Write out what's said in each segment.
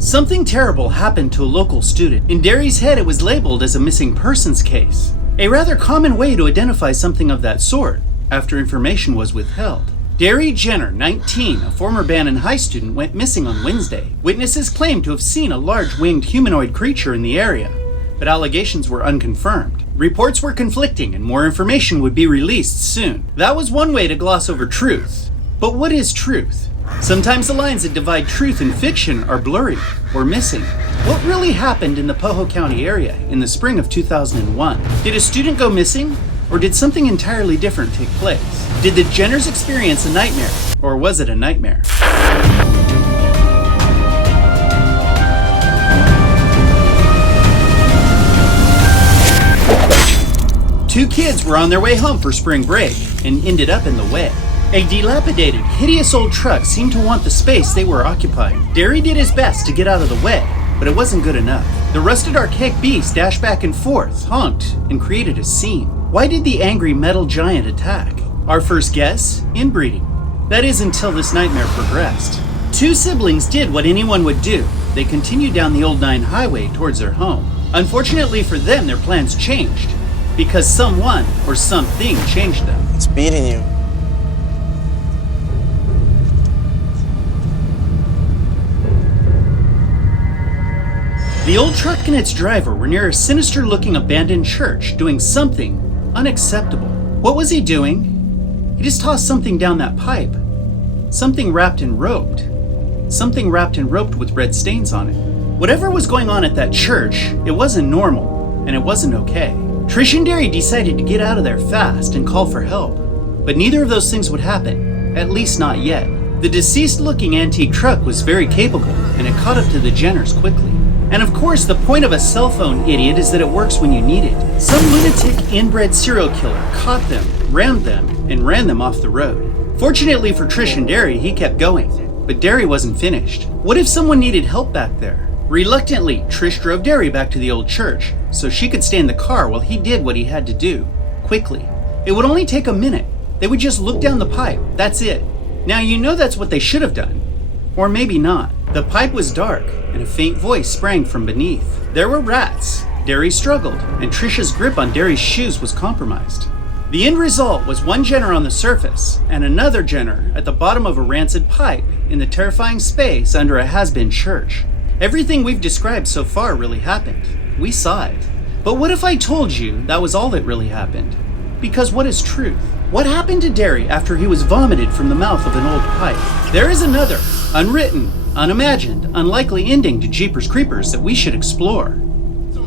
Something terrible happened to a local student. In Darry's head, it was labeled as a missing persons case, a rather common way to identify something of that sort after information was withheld. Darry Jenner, 19, a former Bannon High student, went missing on Wednesday. Witnesses claimed to have seen a large winged humanoid creature in the area, but allegations were unconfirmed. Reports were conflicting and more information would be released soon. That was one way to gloss over truth. But what is truth? Sometimes the lines that divide truth and fiction are blurry or missing. What really happened in the Poho County area in the spring of 2001? Did a student go missing? Or did something entirely different take place? Did the Jenners experience a nightmare? Or was it a nightmare? Two kids were on their way home for spring break and ended up in the way. A dilapidated, hideous old truck seemed to want the space they were occupying. Darry did his best to get out of the way, but it wasn't good enough. The rusted archaic beast dashed back and forth, honked, and created a scene. Why did the angry metal giant attack? Our first guess? Inbreeding. That is, until this nightmare progressed. Two siblings did what anyone would do. They continued down the old 9 highway towards their home. Unfortunately for them, their plans changed, because someone or something changed them. It's beating you. The old truck and its driver were near a sinister-looking abandoned church doing something unacceptable. What was he doing? He just tossed something down that pipe. Something wrapped and roped. Something wrapped and roped with red stains on it. Whatever was going on at that church, it wasn't normal, and it wasn't okay. Trish and Darry decided to get out of there fast and call for help. But neither of those things would happen, at least not yet. The deceased-looking antique truck was very capable, and it caught up to the Jenners quickly. And of course, the point of a cell phone, idiot, is that it works when you need it. Some lunatic inbred serial killer caught them, rammed them, and ran them off the road. Fortunately for Trish and Darry, he kept going. But Darry wasn't finished. What if someone needed help back there? Reluctantly, Trish drove Darry back to the old church so she could stay in the car while he did what he had to do, quickly. It would only take a minute. They would just look down the pipe. That's it. Now you know that's what they should have done. Or maybe not. The pipe was dark, and a faint voice sprang from beneath. There were rats. Darry struggled, and Trish's grip on Darry's shoes was compromised. The end result was one Jenner on the surface, and another Jenner at the bottom of a rancid pipe in the terrifying space under a has-been church. Everything we've described so far really happened. We saw it. But what if I told you that was all that really happened? Because what is truth? What happened to Darry after he was vomited from the mouth of an old pipe? There is another, unwritten, unimagined, unlikely ending to Jeepers Creepers that we should explore.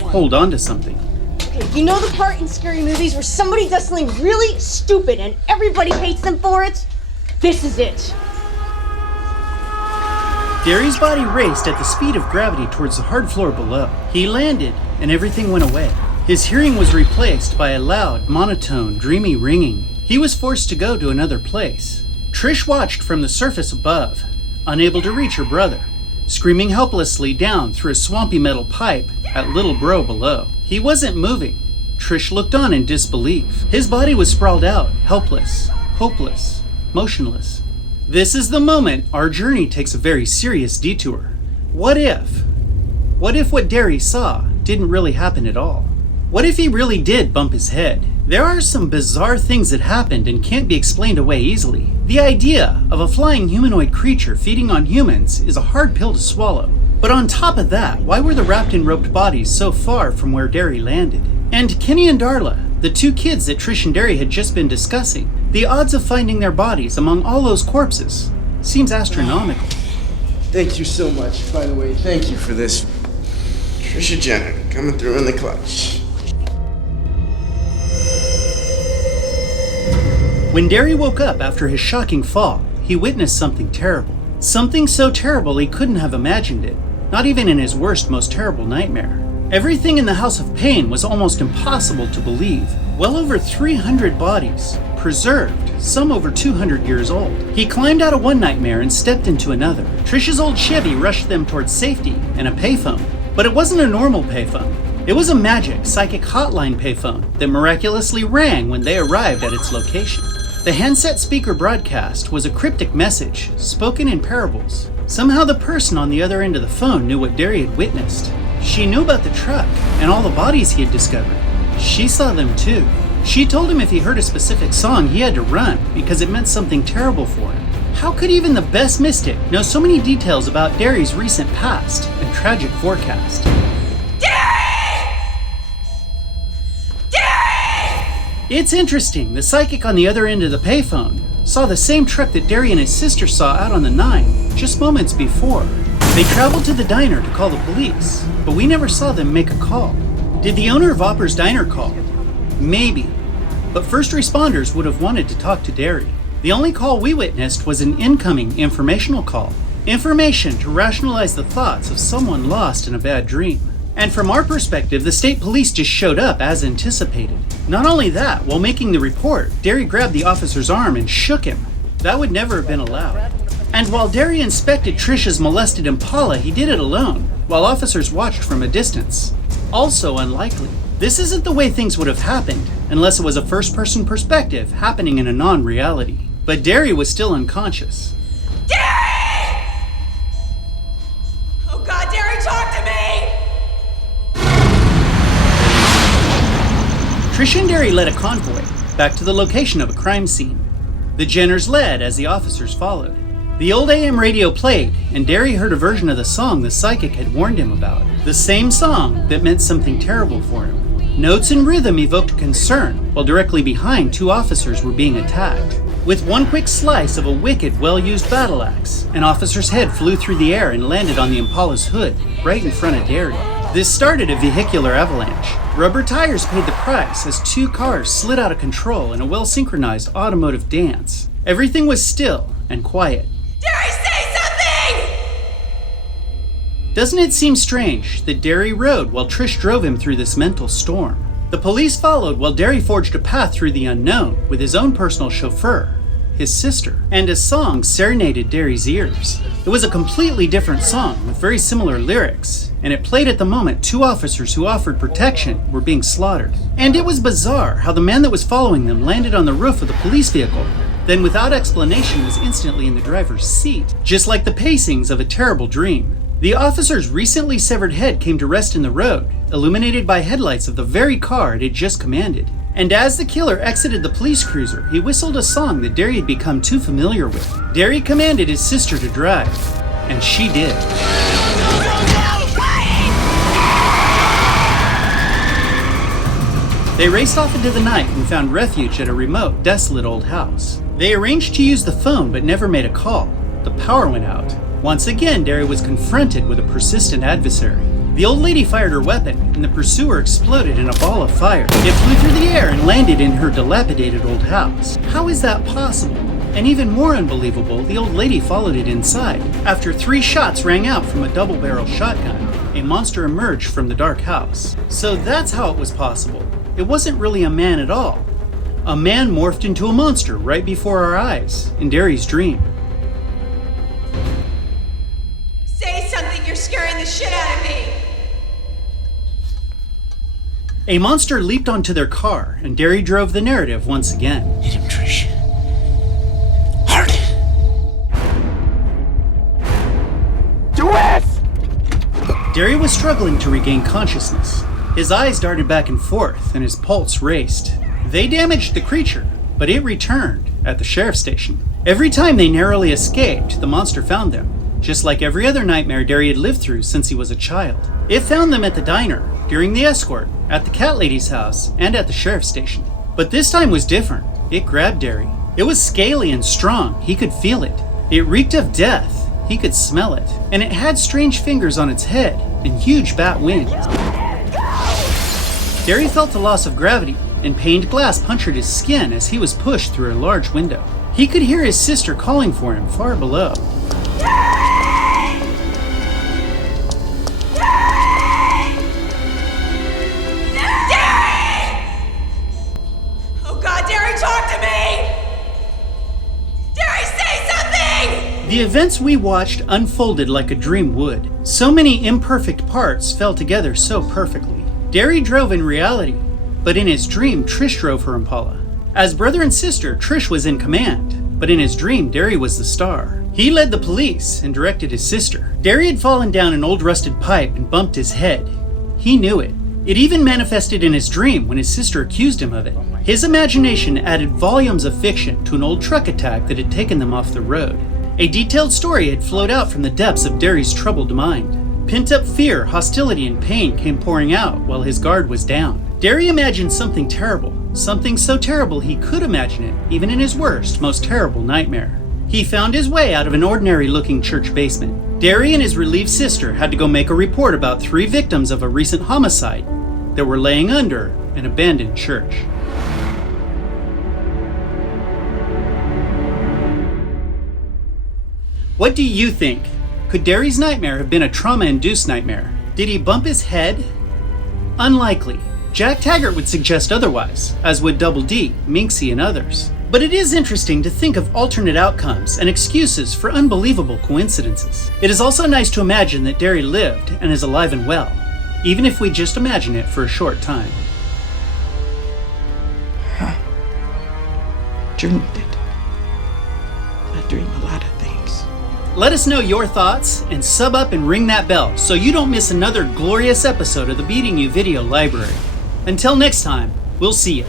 Hold on to something. Okay, you know the part in scary movies where somebody does something really stupid and everybody hates them for it? This is it. Darry's body raced at the speed of gravity towards the hard floor below. He landed, and everything went away. His hearing was replaced by a loud, monotone, dreamy ringing. He was forced to go to another place. Trish watched from the surface above, unable to reach her brother, screaming helplessly down through a swampy metal pipe at little bro below. He wasn't moving. Trish looked on in disbelief. His body was sprawled out, helpless, hopeless, motionless. This is the moment our journey takes a very serious detour. What if what Darry saw didn't really happen at all? What if he really did bump his head? There are some bizarre things that happened and can't be explained away easily. The idea of a flying humanoid creature feeding on humans is a hard pill to swallow. But on top of that, why were the wrapped and roped bodies so far from where Darry landed? And Kenny and Darla, the two kids that Trish and Darry had just been discussing, the odds of finding their bodies among all those corpses seems astronomical. Thank you so much. By the way, thank you for this. Trisha Jenner coming through in the clutch. When Darry woke up after his shocking fall, he witnessed something terrible. Something so terrible he couldn't have imagined it, not even in his worst, most terrible nightmare. Everything in the House of Pain was almost impossible to believe. Well over 300 bodies, preserved, some over 200 years old. He climbed out of one nightmare and stepped into another. Trish's old Chevy rushed them towards safety and a payphone. But it wasn't a normal payphone. It was a magic, psychic hotline payphone that miraculously rang when they arrived at its location. The handset speaker broadcast was a cryptic message, spoken in parables. Somehow the person on the other end of the phone knew what Darry had witnessed. She knew about the truck and all the bodies he had discovered. She saw them too. She told him if he heard a specific song, he had to run because it meant something terrible for him. How could even the best mystic know so many details about Darry's recent past and tragic forecast? Darry! It's interesting, the psychic on the other end of the payphone saw the same truck that Darry and his sister saw out on the 9 just moments before. They traveled to the diner to call the police, but we never saw them make a call. Did the owner of Opper's Diner call? Maybe, but first responders would have wanted to talk to Darry. The only call we witnessed was an incoming informational call. Information to rationalize the thoughts of someone lost in a bad dream. And from our perspective, the state police just showed up as anticipated. Not only that, while making the report, Darry grabbed the officer's arm and shook him. That would never have been allowed. And while Darry inspected Trisha's molested Impala, he did it alone, while officers watched from a distance. Also unlikely. This isn't the way things would have happened, unless it was a first-person perspective happening in a non-reality. But Darry was still unconscious. Darry! Oh God, Darry, talk to me! Trisha and Darry led a convoy back to the location of a crime scene. The Jenners led as the officers followed. The old AM radio played, and Darry heard a version of the song the psychic had warned him about. The same song that meant something terrible for him. Notes and rhythm evoked concern, while directly behind 2 officers were being attacked. With one quick slice of a wicked, well-used battle axe, an officer's head flew through the air and landed on the Impala's hood, right in front of Darry. This started a vehicular avalanche. Rubber tires paid the price as 2 cars slid out of control in a well-synchronized automotive dance. Everything was still and quiet. Darry, say something! Doesn't it seem strange that Darry rode while Trish drove him through this mental storm? The police followed while Darry forged a path through the unknown with his own personal chauffeur, his sister, and a song serenaded Darry's ears. It was a completely different song with very similar lyrics, and it played at the moment 2 officers who offered protection were being slaughtered. And it was bizarre how the man that was following them landed on the roof of the police vehicle, then without explanation was instantly in the driver's seat, just like the pacings of a terrible dream. The officer's recently severed head came to rest in the road, illuminated by headlights of the very car it had just commanded. And as the killer exited the police cruiser, he whistled a song that Darry had become too familiar with. Darry commanded his sister to drive, and she did. They raced off into the night and found refuge at a remote, desolate old house. They arranged to use the phone but never made a call. The power went out. Once again, Darry was confronted with a persistent adversary. The old lady fired her weapon, and the pursuer exploded in a ball of fire. It flew through the air and landed in her dilapidated old house. How is that possible? And even more unbelievable, the old lady followed it inside. After 3 shots rang out from a double-barrel shotgun, a monster emerged from the dark house. So that's how it was possible. It wasn't really a man at all. A man morphed into a monster right before our eyes, in Darry's dream. Say something, you're scaring the shit out of me! A monster leaped onto their car, and Darry drove the narrative once again. Hit him, Trish. Hard. Do it! Darry was struggling to regain consciousness. His eyes darted back and forth, and his pulse raced. They damaged the creature, but it returned at the sheriff's station. Every time they narrowly escaped, the monster found them, just like every other nightmare Darry had lived through since he was a child. It found them at the diner, during the escort, at the cat lady's house, and at the sheriff's station. But this time was different. It grabbed Darry. It was scaly and strong. He could feel it. It reeked of death. He could smell it. And it had strange fingers on its head and huge bat wings. Darry felt the loss of gravity, and pained glass punctured his skin as he was pushed through a large window. He could hear his sister calling for him far below. The events we watched unfolded like a dream would. So many imperfect parts fell together so perfectly. Darry drove in reality, but in his dream, Trish drove her Impala. As brother and sister, Trish was in command, but in his dream, Darry was the star. He led the police and directed his sister. Darry had fallen down an old rusted pipe and bumped his head. He knew it. It even manifested in his dream when his sister accused him of it. His imagination added volumes of fiction to an old truck attack that had taken them off the road. A detailed story had flowed out from the depths of Darry's troubled mind. Pent-up fear, hostility, and pain came pouring out while his guard was down. Darry imagined something terrible, something so terrible he could imagine it, even in his worst, most terrible nightmare. He found his way out of an ordinary-looking church basement. Darry and his relieved sister had to go make a report about 3 victims of a recent homicide that were laying under an abandoned church. What do you think? Could Darry's nightmare have been a trauma-induced nightmare? Did he bump his head? Unlikely. Jack Taggart would suggest otherwise, as would Double D, Minxie, and others. But it is interesting to think of alternate outcomes and excuses for unbelievable coincidences. It is also nice to imagine that Darry lived and is alive and well, even if we just imagine it for a short time. Dreamed it. I dream a lot of things. Let us know your thoughts and sub up and ring that bell so you don't miss another glorious episode of the Beating You Video Library. Until next time, we'll see you.